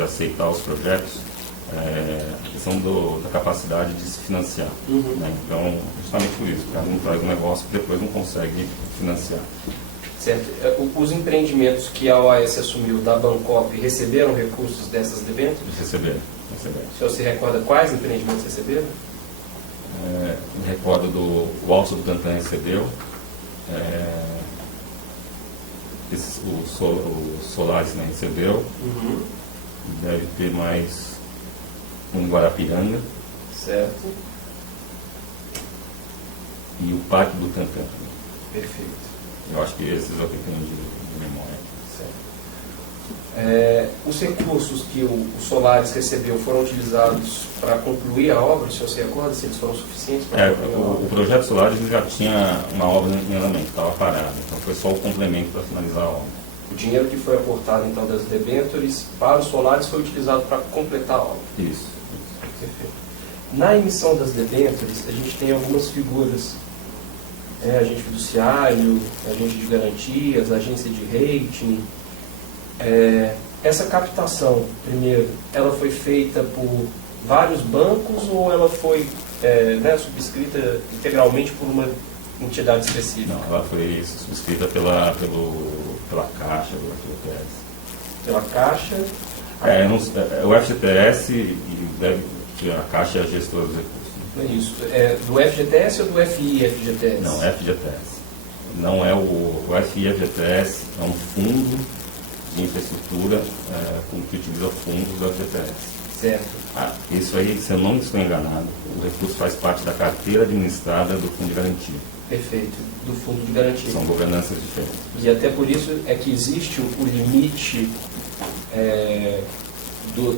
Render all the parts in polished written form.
de aceitar os projetos, a questão da capacidade de se financiar. Né? Então, justamente por isso, o cara não traz um negócio que depois não consegue financiar. Certo. Os empreendimentos que a OAS assumiu da Bancop receberam recursos dessas debêntures? Receberam. O senhor se recorda quais empreendimentos receberam? Me recordo o Alto do Tantã recebeu, o Solares, né, recebeu, deve ter mais um em Guarapiranga. Certo. E o Parque do Tantã. Perfeito. Eu acho que esses é o que eu tenho de memória. Certo. Os recursos que o Solares recebeu foram utilizados para concluir a obra? O senhor se recorda se eles foram suficientes para concluir a obra? O projeto Solares já tinha uma obra em andamento, estava parada, então foi só o complemento para finalizar a obra. O dinheiro que foi aportado então das debêntures para os Solares foi utilizado para completar a obra? Isso. Perfeito. Na emissão das debêntures, a gente tem algumas figuras. Agente fiduciário, agente de garantias, agência de rating. Essa captação, primeiro, ela foi feita por vários bancos ou ela foi subscrita integralmente por uma entidade específica? Não, ela foi subscrita pela Caixa, pelo FGTS. Pela Caixa? O FGTS a Caixa é a gestora dos recursos. Não é isso. É do FGTS ou do FI-FGTS? Não, FGTS. Não é o FI-FGTS, é um fundo de infraestrutura que utiliza fundos do FGTS. Certo. Isso aí, se eu não estou enganado, o recurso faz parte da carteira administrada do Fundo de Garantia. Perfeito, do Fundo de Garantia. São governanças diferentes. E até por isso é que existe o limite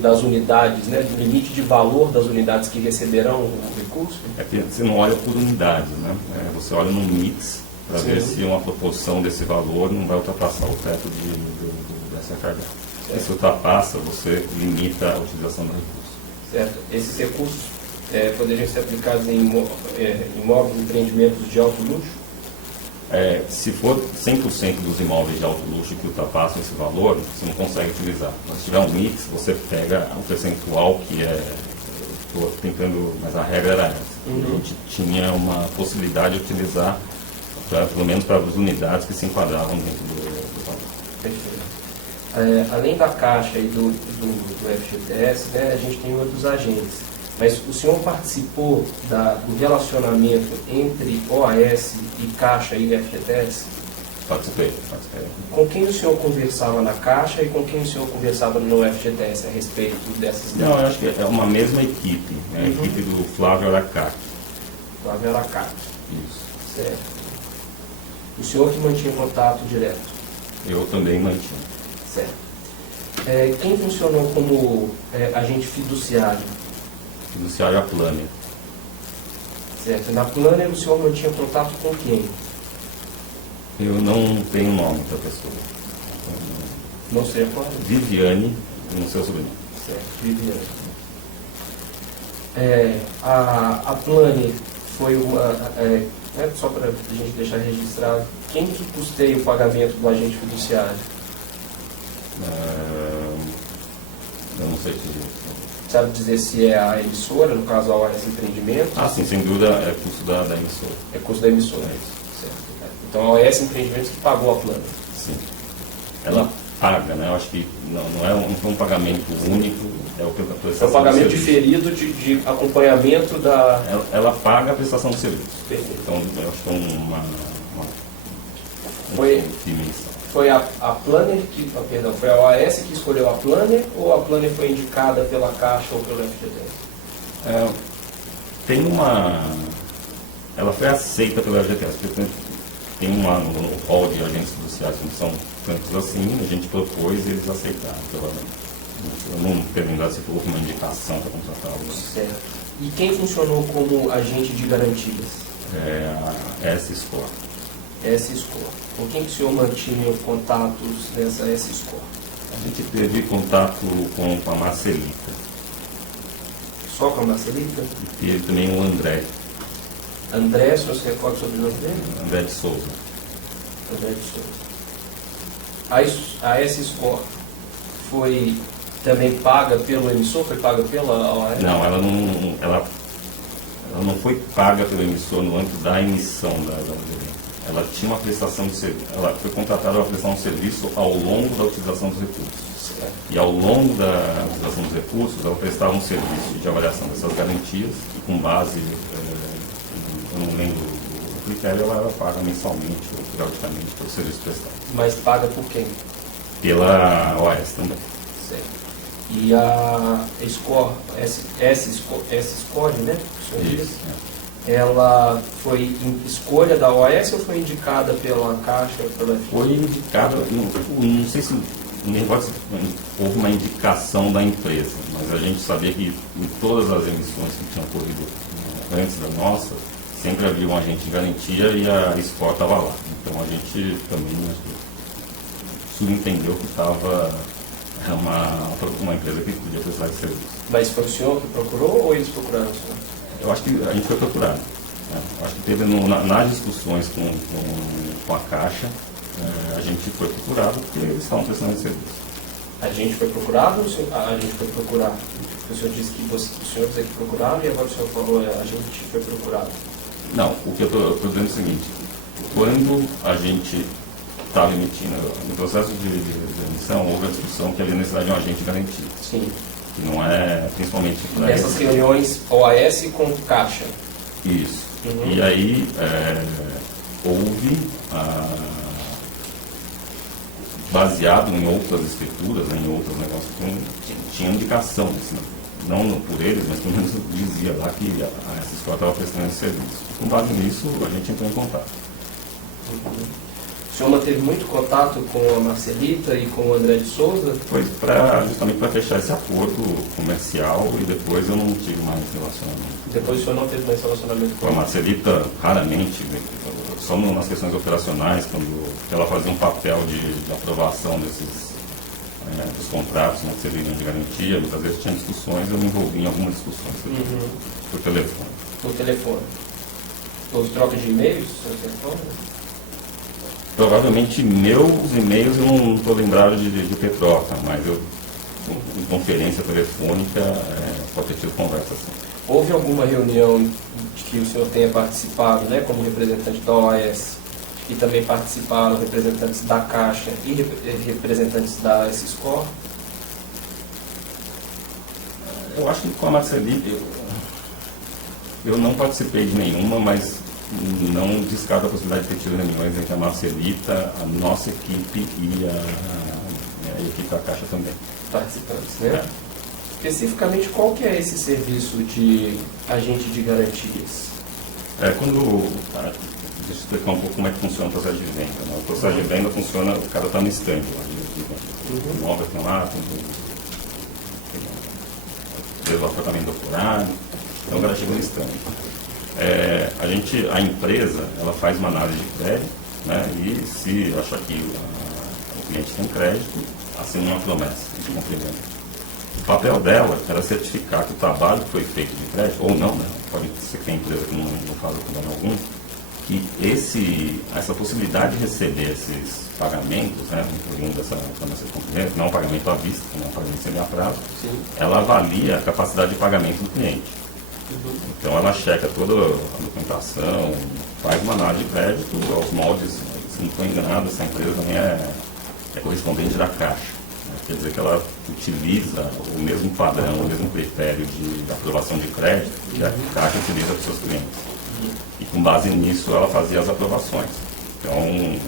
das unidades, né, do limite de valor das unidades que receberão o recurso? É que você não olha por unidades, né? Você olha no mix para ver se uma proporção desse valor não vai ultrapassar o teto dessa carga. Se ultrapassa, você limita a utilização do recurso. Certo. Esses recursos poderiam ser aplicados em imóveis, empreendimentos de alto luxo? Se for 100% dos imóveis de alto luxo que ultrapassam esse valor, você não consegue utilizar. Mas se tiver um mix, você pega o percentual que estou tentando, mas a regra era essa. A gente tinha uma possibilidade de utilizar, pelo menos para as unidades que se enquadravam dentro do valor. Perfeito. Além da Caixa e do FGTS, né, a gente tem outros agentes. Mas o senhor participou do relacionamento entre OAS e Caixa e FGTS? Participei. Com quem o senhor conversava na Caixa e com quem o senhor conversava no FGTS a respeito dessas... Não, eu acho que é uma mesma equipe, né? A equipe do Flávio Aracaki. Flávio Aracaki. Isso. Certo. O senhor que mantinha contato direto? Eu também mantinha. Certo. Quem funcionou como agente fiduciário? Fiduciário a Planner. Certo. Na Planner o senhor mantinha contato com quem? Eu não tenho nome da pessoa. Não se recorda? Viviane, no seu sobrenome. Certo, Viviane. A Planner foi uma... só para a gente deixar registrado, quem que custeia o pagamento do agente fiduciário? Eu não sei dizer. Sabe dizer se é a emissora, no caso a OAS Empreendimentos? Sim, sem dúvida é custo da emissora. É custo da emissora. É isso. Certo. Então a OAS Empreendimentos que pagou a Planner. Sim. Ela paga, né? Eu acho que não foi um pagamento único. É um pagamento diferido de acompanhamento da... Ela paga a prestação do serviço. Perfeito. Então eu acho que é uma dimensão. Foi a Planner foi a OAS que escolheu a Planner ou a Planner foi indicada pela Caixa ou pelo FGTS? Ela foi aceita pelo FGTS, porque tem no hall de agentes fiduciários, que são tantos assim, a gente propôs e eles aceitaram, provavelmente. Eu não perguntava se houve uma indicação para contratar alguém. Certo. E quem funcionou como agente de garantias? A S-Score. S-Score. Com quem que o senhor mantinha contatos nessa S-Score? A gente teve contato com a Marcelita. Só com a Marcelita? E teve também o André. André, o senhor se recorda sobre o nome dele? André de Souza. André de Souza. A S-Score foi também paga pelo emissor? Foi paga pela OAS? Não, ela não foi paga pelo emissor no âmbito da emissão da debênture. Ela tinha uma prestação de serviço, ela foi contratada para prestar um serviço ao longo da utilização dos recursos. E ao longo da utilização dos recursos, ela prestava um serviço de avaliação dessas garantias, e com base, eu não lembro do critério, ela era paga mensalmente ou periodicamente pelo serviço prestado. Mas paga por quem? Pela OAS também. Certo. E a SCOR, SCOR, né? Que o senhor disse? Ela foi escolha da OAS ou foi indicada pela Caixa? Foi indicada, não sei se no negócio houve uma indicação da empresa, mas a gente sabia que em todas as emissões que tinham ocorrido antes da nossa, sempre havia um agente de garantia e a SCOR estava lá. Então a gente também subentendeu que estava uma empresa que podia prestar esse serviço. Mas foi o senhor que procurou ou eles procuraram o senhor? Eu acho que a gente foi procurado. Eu acho que teve nas discussões com a Caixa, a gente foi procurado porque eles estavam prestando esse serviço. A gente foi procurado ou a gente foi procurado? O senhor disse que o senhor disse que procuraram e agora o senhor falou a gente foi procurado. Não, o que eu estou dizendo é o seguinte, quando a gente estava emitindo, no processo de emissão, houve a discussão que havia necessidade de um agente garantido. Sim. Que não é, principalmente... Nessas reuniões OAS com Caixa. Isso. Uhum. E aí houve, baseado em outras escrituras, em outros negócios, tinha indicação, assim, não por eles, mas pelo menos dizia lá que essa escola estava prestando esse serviço. Com base nisso, a gente entrou em contato. Uhum. O senhor manteve muito contato com a Marcelita e com o André de Souza? Foi justamente para fechar esse acordo comercial e depois eu não tive mais relacionamento. Depois o senhor não teve mais relacionamento com a Marcelita? Raramente, só nas questões operacionais, quando ela fazia um papel de aprovação dos contratos, né, que seriam de garantia, muitas vezes tinha discussões, eu me envolvi em algumas discussões por telefone. Por telefone? Ou troca de e-mails? Provavelmente meus e-mails eu não estou lembrado de ter troca, mas em conferência telefônica pode ter tido conversa assim. Houve alguma reunião de que o senhor tenha participado, né, como representante da OAS, e também participaram representantes da Caixa e representantes da SCOR? Eu acho que com a Marcelita eu não participei de nenhuma, mas não descarto a possibilidade de ter tido reuniões entre a Marcelita, a nossa equipe e a equipe da Caixa também. Participantes, né? Especificamente, qual que é esse serviço de agente de garantias? Deixa eu explicar um pouco como é que funciona o processo de venda. Né? O processo de venda funciona, o cara está no stand lá de venda. O móvel tem lá, tem o apartamento doutorado, então o cara chega no stand. A empresa, ela faz uma análise de crédito, né, e se achar que o cliente tem crédito, assina uma promessa de cumprimento. O papel dela era certificar que o trabalho que foi feito de crédito, ou não, né, pode ser que tem empresa que não faz problema algum, que essa possibilidade de receber esses pagamentos, né, incluindo essa promessa de cumprimento, não é um pagamento à vista, não é um pagamento sem a prazo, ela avalia a capacidade de pagamento do cliente. Então ela checa toda a documentação, faz uma análise de crédito aos moldes, se não estou enganado, essa empresa também é correspondente da Caixa. Né? Quer dizer que ela utiliza o mesmo padrão, o mesmo critério de aprovação de crédito que a Caixa utiliza para os seus clientes. E com base nisso ela fazia as aprovações. Então, o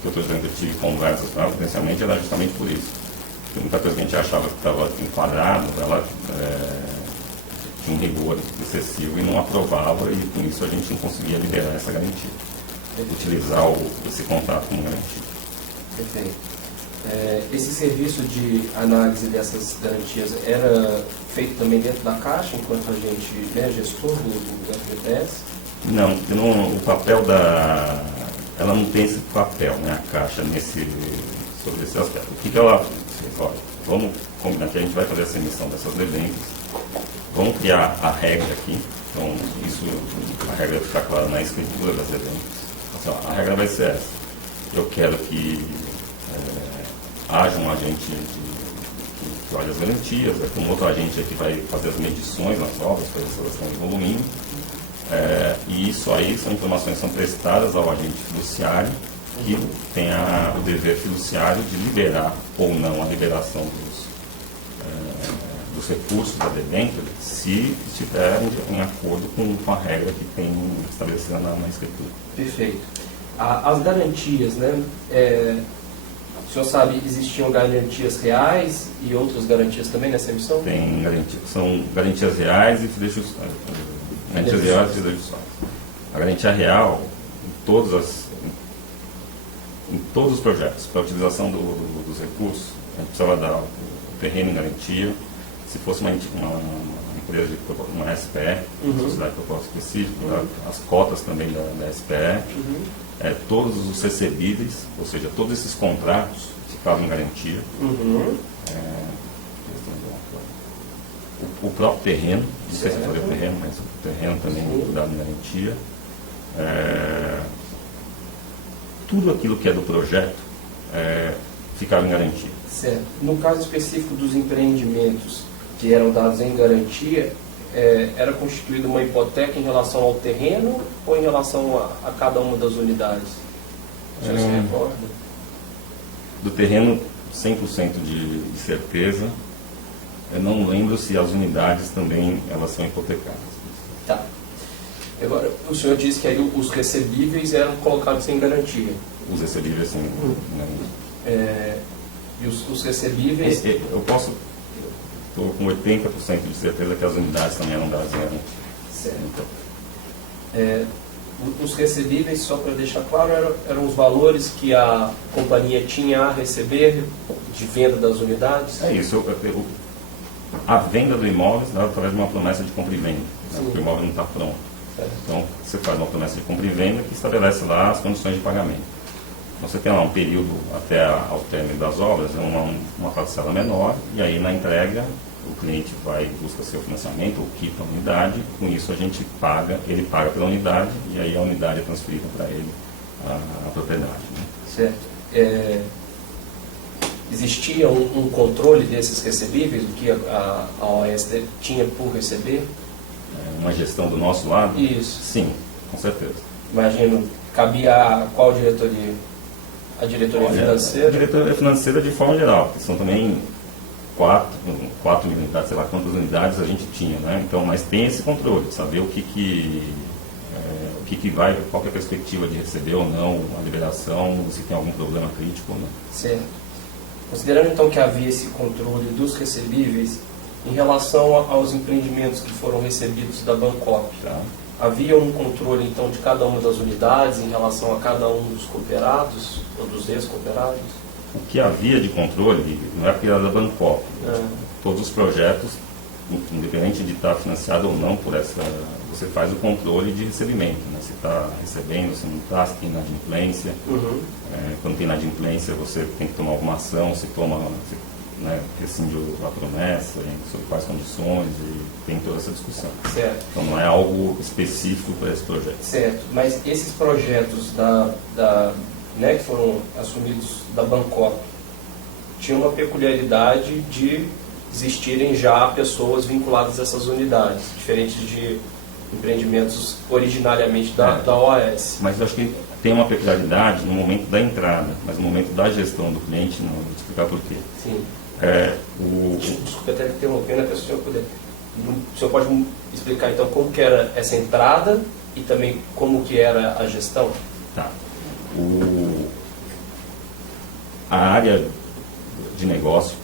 que eu estou dizendo que eu tive conversas com ela, potencialmente, era justamente por isso. Porque muita coisa que a gente achava que estava enquadrado, ela tinha um rigor excessivo e não aprovava, e com isso a gente não conseguia liberar essa garantia, utilizar esse contrato como garantia. Perfeito. Esse serviço de análise dessas garantias era feito também dentro da Caixa, enquanto a gente gestor do FGTS? Não, porque o papel ela não tem esse papel, né, a Caixa, sobre esse aspecto. O que ela... Olha, vamos combinar que a gente vai fazer essa emissão dessas debêntures. Vamos criar a regra aqui, então a regra vai ficar clara na escritura das debêntures. Então, a regra vai ser essa. Eu quero que haja um agente que olha as garantias, tem um outro agente que vai fazer as medições nas obras, para ver se elas estão evoluindo. E isso aí são informações que são prestadas ao agente fiduciário, que tem o dever fiduciário de liberar ou não a liberação dos recursos da debênture, se estiver em acordo com a regra que tem estabelecida na escritura. Perfeito. As garantias, né? O senhor sabe, existiam garantias reais e outras garantias também nessa emissão? Tem são garantias reais e fidejussórias. Garantias reais e fidejussórias. A garantia real, em todos os projetos, para a utilização dos recursos, a gente precisava dar o terreno em garantia. Se fosse uma empresa, uma SPE, Sociedade de Propósito Específico, as cotas também da SPE, todos os recebíveis, ou seja, todos esses contratos ficavam em garantia. O próprio terreno, não sei se eu falei o terreno, mas o terreno também dado em garantia. Tudo aquilo que é do projeto ficava em garantia. Certo. No caso específico dos empreendimentos que eram dados em garantia, era constituída uma hipoteca em relação ao terreno ou em relação a cada uma das unidades? O senhor se recorda? Do terreno, 100% de certeza. Eu não lembro se as unidades também elas são hipotecadas. Tá. Agora, o senhor disse que aí os recebíveis eram colocados em garantia. Os recebíveis, sim. E os recebíveis... Eu estou com 80% de certeza que as unidades também eram dadas em garantia. Certo. Os recebíveis, só para deixar claro, eram os valores que a companhia tinha a receber de venda das unidades? É isso. A venda do imóvel se dá através de uma promessa de compra e venda, né, porque o imóvel não está pronto. Certo. Então, você faz uma promessa de compra e venda que estabelece lá as condições de pagamento. Então, você tem lá um período até ao término das obras, uma parcela menor, e aí na entrega o cliente vai busca seu financiamento ou quita a unidade, com isso a gente paga, ele paga pela unidade e aí a unidade é transferida para ele a propriedade. Né? Certo. Existia um controle desses recebíveis, do que a OAS tinha por receber? Uma gestão do nosso lado? Isso. Sim, com certeza. Imagino, cabia a qual diretoria? A diretoria financeira? A diretoria financeira de forma geral, que são também 4 mil unidades, sei lá quantas unidades a gente tinha, né? Então, mas tem esse controle, saber o que vai, qual que é a perspectiva de receber ou não a liberação, se tem algum problema crítico ou não. Certo. Considerando então que havia esse controle dos recebíveis, em relação aos empreendimentos que foram recebidos da Bancopp, havia um controle então de cada uma das unidades em relação a cada um dos cooperados ou dos ex-cooperados? O que havia de controle não é porque era da Bancopp. Todos os projetos, independente de estar financiado ou não por essa, você faz o controle de recebimento. Né? Se está recebendo, se não está, se tem inadimplência. Quando tem inadimplência, você tem que tomar alguma ação, rescindiu a promessa, sob quais condições, e tem toda essa discussão. Certo. Então não é algo específico para esse projeto. Certo, mas esses projetos que foram assumidos da Bancopp tinham uma peculiaridade de existirem já pessoas vinculadas a essas unidades, diferente de empreendimentos originariamente da OAS. Mas eu acho que tem uma peculiaridade no momento da entrada, mas no momento da gestão do cliente, não vou explicar por quê. Sim. Desculpe até interrompendo, se o senhor puder. O senhor pode explicar então como que era essa entrada e também como que era a gestão? Tá. A área de negócio,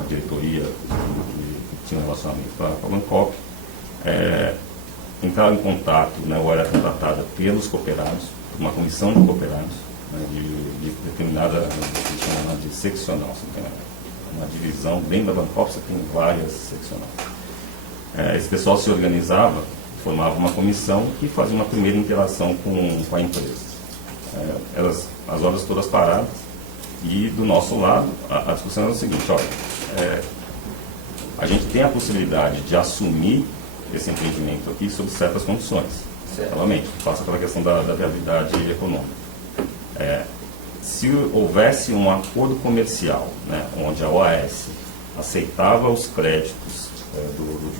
a diretoria que tinha relacionamento com a Bancopp, entrava em contato, ou era contratada pelos cooperados, uma comissão de cooperados, de determinada, de seccional, uma divisão dentro da Bancopp, você tem várias seccionais. Esse pessoal se organizava, formava uma comissão que fazia uma primeira interação com a empresa. As obras todas paradas, e do nosso lado a discussão era o seguinte: olha, a gente tem a possibilidade de assumir esse empreendimento aqui sob certas condições. Novamente, passa pela questão da viabilidade econômica. Se houvesse um acordo comercial, onde a OAS aceitava os créditos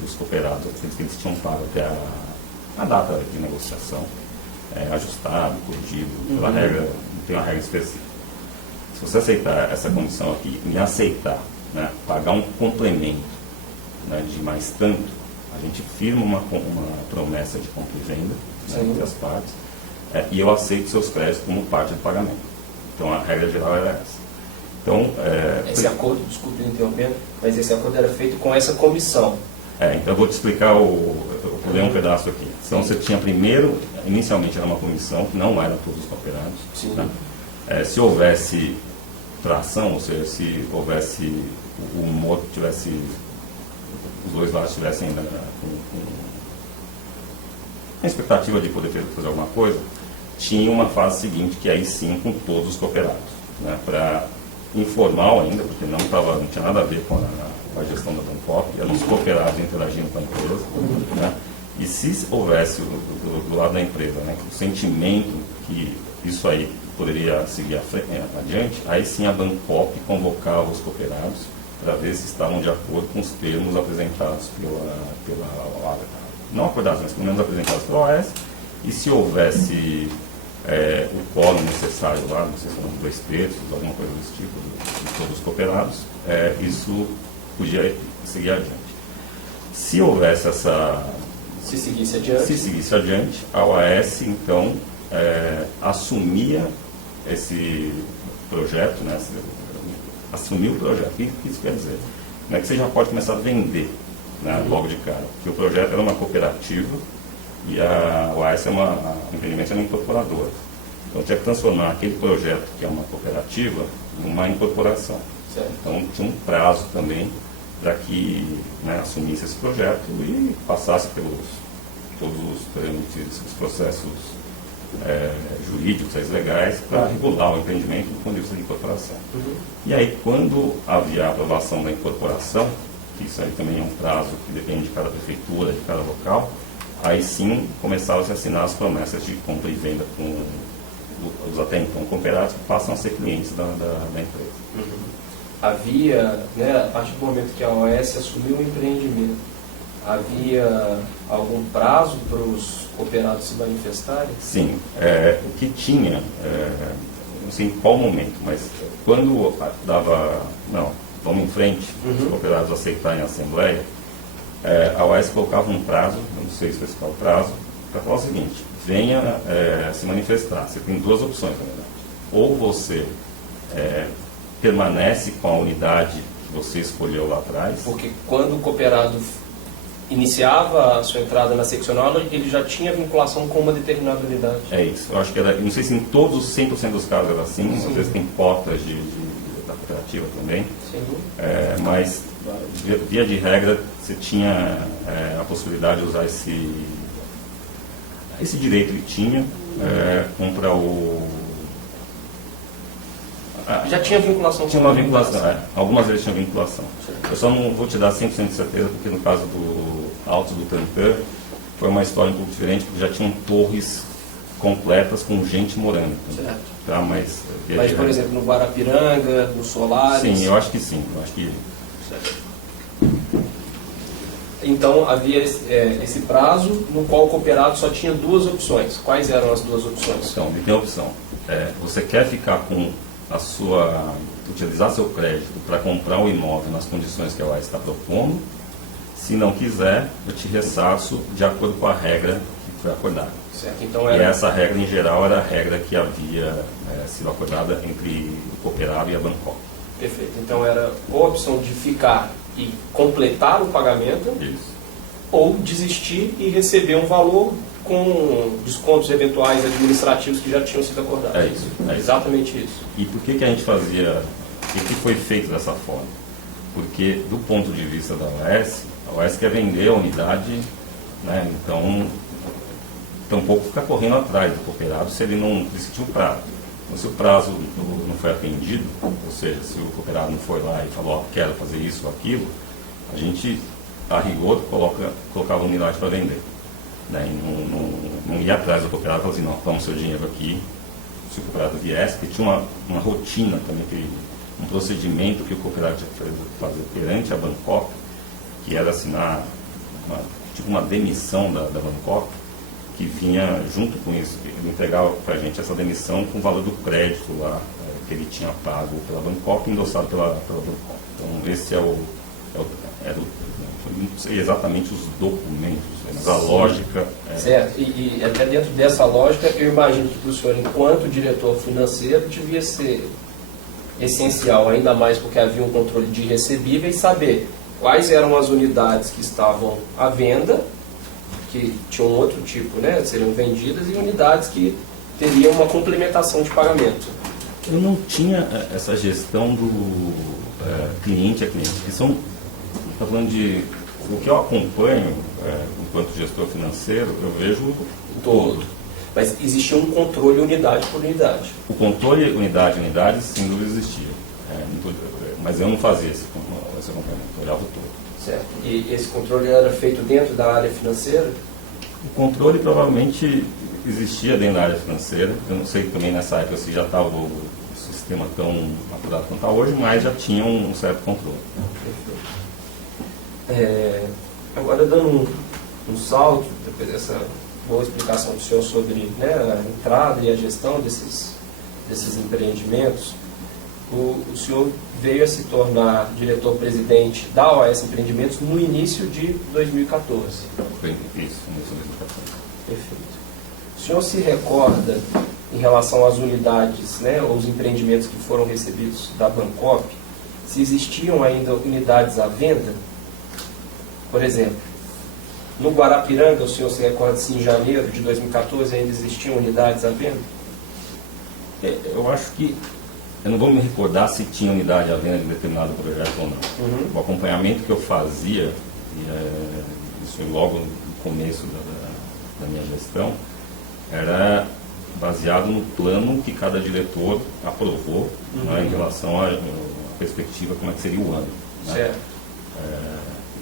dos cooperados, aqueles que eles tinham pago até a data de negociação, ajustado, corrigido, pela regra, não tem uma regra específica. Se você aceitar essa condição aqui e aceitar, né, pagar um complemento, né, de mais tanto, a gente firma uma promessa de compra e venda, né, entre as partes, e eu aceito seus créditos como parte do pagamento. Então a regra geral era essa. Então, esse acordo, desculpe interrompendo, mas esse acordo era feito com essa comissão. Então eu vou te explicar, eu vou ler um pedaço aqui. Então você tinha primeiro, inicialmente era uma comissão, que não era todos os cooperados. Né? Se houvesse tração, ou seja, se houvesse o moto tivesse, os dois lados tivessem ainda com a expectativa de poder fazer alguma coisa, tinha uma fase seguinte, que aí sim com todos os cooperados, né? Para informal ainda, porque não tinha nada a ver com a gestão da Bancoop, eram os cooperados interagindo com a empresa, né? E se houvesse do lado da empresa, né, o sentimento que isso aí poderia seguir adiante, aí sim a Bancoop convocava os cooperados para ver se estavam de acordo com os termos apresentados não acordados, mas pelo menos apresentados pela OAS, e se houvesse o quórum necessário lá, não sei se são 2/3, alguma coisa desse tipo, de todos os cooperados, isso podia seguir adiante. Se houvesse Se seguisse adiante, a OAS, então, assumia esse projeto, né, assumiu o projeto. O que isso quer dizer? Não é que você já pode começar a vender, né, logo de cara, porque o projeto era uma cooperativa e a OAS o empreendimento era uma incorporadora. Então tinha que transformar aquele projeto, que é uma cooperativa, numa incorporação. Certo. Então tinha um prazo também para que, né, assumisse esse projeto e passasse todos os trâmites, os processos jurídicos, legais, para regular o empreendimento do ponto de vista de incorporação. E aí, quando havia a aprovação da incorporação, que isso aí também é um prazo que depende de cada prefeitura, de cada local, aí sim começavam a assinar as promessas de compra e venda com os até então cooperados, que passam a ser clientes da empresa. Havia, né, a partir do momento que a OAS assumiu o empreendimento, havia algum prazo para os cooperados se manifestarem? Sim, o que tinha, não sei em qual momento, mas quando vamos em frente, os cooperados aceitarem a assembleia, a OAS colocava um prazo, não sei especificar o prazo, para falar o seguinte: venha se manifestar. Você tem duas opções, na verdade. Ou você permanece com a unidade que você escolheu lá atrás. Porque quando o cooperado iniciava a sua entrada na seccional, ele já tinha vinculação com uma determinada unidade. É isso. Eu acho que não sei se em todos os 100% dos casos era assim, às vezes tem cotas da cooperativa também. Mas, via de regra, você tinha a possibilidade de usar esse direito que tinha contra o... Já tinha vinculação? Tinha uma vinculação, algumas vezes tinha vinculação. Eu só não vou te dar 100% de certeza, porque no caso do Alto do Tantã, foi uma história um pouco diferente, porque já tinham torres completas com gente morando. Certo. Tá, mas por exemplo, no Guarapiranga, no Solares... Sim, eu acho que sim. Certo. Então, havia esse prazo no qual o cooperado só tinha duas opções. Quais eram as duas opções? Então, ele tem a opção. Você quer ficar com utilizar seu crédito para comprar o imóvel nas condições que a OAS está propondo. Se não quiser, eu te ressarço de acordo com a regra que foi acordada. Certo. Então, E essa regra, em geral, era a regra que havia sido acordada entre o cooperado e a Bancoop. Perfeito. Então, era ou a opção de ficar e completar o pagamento, Isso. ou desistir e receber um valor com descontos eventuais administrativos que já tinham sido acordados. É isso. Exatamente isso. E por que a gente fazia, e que foi feito dessa forma? Porque, do ponto de vista da OAS, a OAS quer vender a unidade, né? Então, tampouco ficar correndo atrás do cooperado se ele não decidiu o prazo. Então, se o prazo não foi atendido, ou seja, se o cooperado não foi lá e falou, quero fazer isso ou aquilo, a gente, a rigor, colocava a unidade para vender. Né? E não ia atrás do cooperado e falava assim, não, toma seu dinheiro aqui, se o cooperado viesse, porque tinha uma rotina também, que um procedimento que o cooperado tinha que fazer perante a Bancopp, que era assinar uma demissão da Bancopp, que vinha junto com isso, ele entregava para a gente essa demissão com o valor do crédito lá, que ele tinha pago pela Bancopp, endossado pela Bancopp. Então esse não sei exatamente os documentos, mas a lógica... Certo, e até dentro dessa lógica, eu imagino que para o senhor, enquanto diretor financeiro, devia ser essencial, ainda mais porque havia um controle de recebíveis, saber quais eram as unidades que estavam à venda, que tinham outro tipo, né, seriam vendidas, e unidades que teriam uma complementação de pagamento. Eu não tinha essa gestão do cliente a cliente, que são, está falando de, o que eu acompanho enquanto gestor financeiro, eu vejo o todo. Mas existia um controle unidade por unidade. O controle unidade a unidade, sem dúvida, existia. Mas eu não fazia esse acompanhamento, eu olhava o todo. Certo. E esse controle era feito dentro da área financeira? O controle provavelmente existia dentro da área financeira. Eu não sei também nessa época se já estava o sistema tão apurado quanto está hoje, mas já tinha um certo controle. Perfeito. Agora, dando um salto, depois dessa boa explicação do senhor sobre, né, a entrada e a gestão desses empreendimentos, o senhor veio a se tornar diretor-presidente da OAS Empreendimentos no início de 2014. Foi isso, no início de 2014. Perfeito. O senhor se recorda, em relação às unidades, né, ou os empreendimentos que foram recebidos da Bancopp, se existiam ainda unidades à venda? Por exemplo, no Guarapiranga, o senhor se recorda se em janeiro de 2014 ainda existiam unidades à venda? Eu acho que eu não vou me recordar se tinha unidade à venda de determinado projeto ou não. Uhum. O acompanhamento que eu fazia, isso logo no começo da minha gestão, era baseado no plano que cada diretor aprovou, né, em relação à perspectiva, como é que seria o ano. Né? Certo.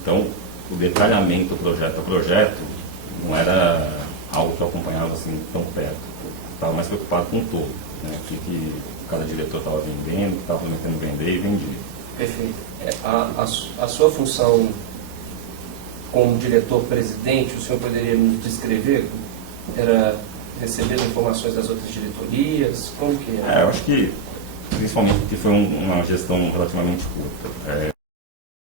Então, o detalhamento projeto a projeto não era algo que eu acompanhava assim tão perto. Eu estava mais preocupado com o todo, né? O que cada diretor estava vendendo, o que estava prometendo vender e vendia. Perfeito. A sua função como diretor-presidente, o senhor poderia nos descrever? Era receber as informações das outras diretorias? Como que era? Eu acho que, principalmente porque foi uma gestão relativamente curta.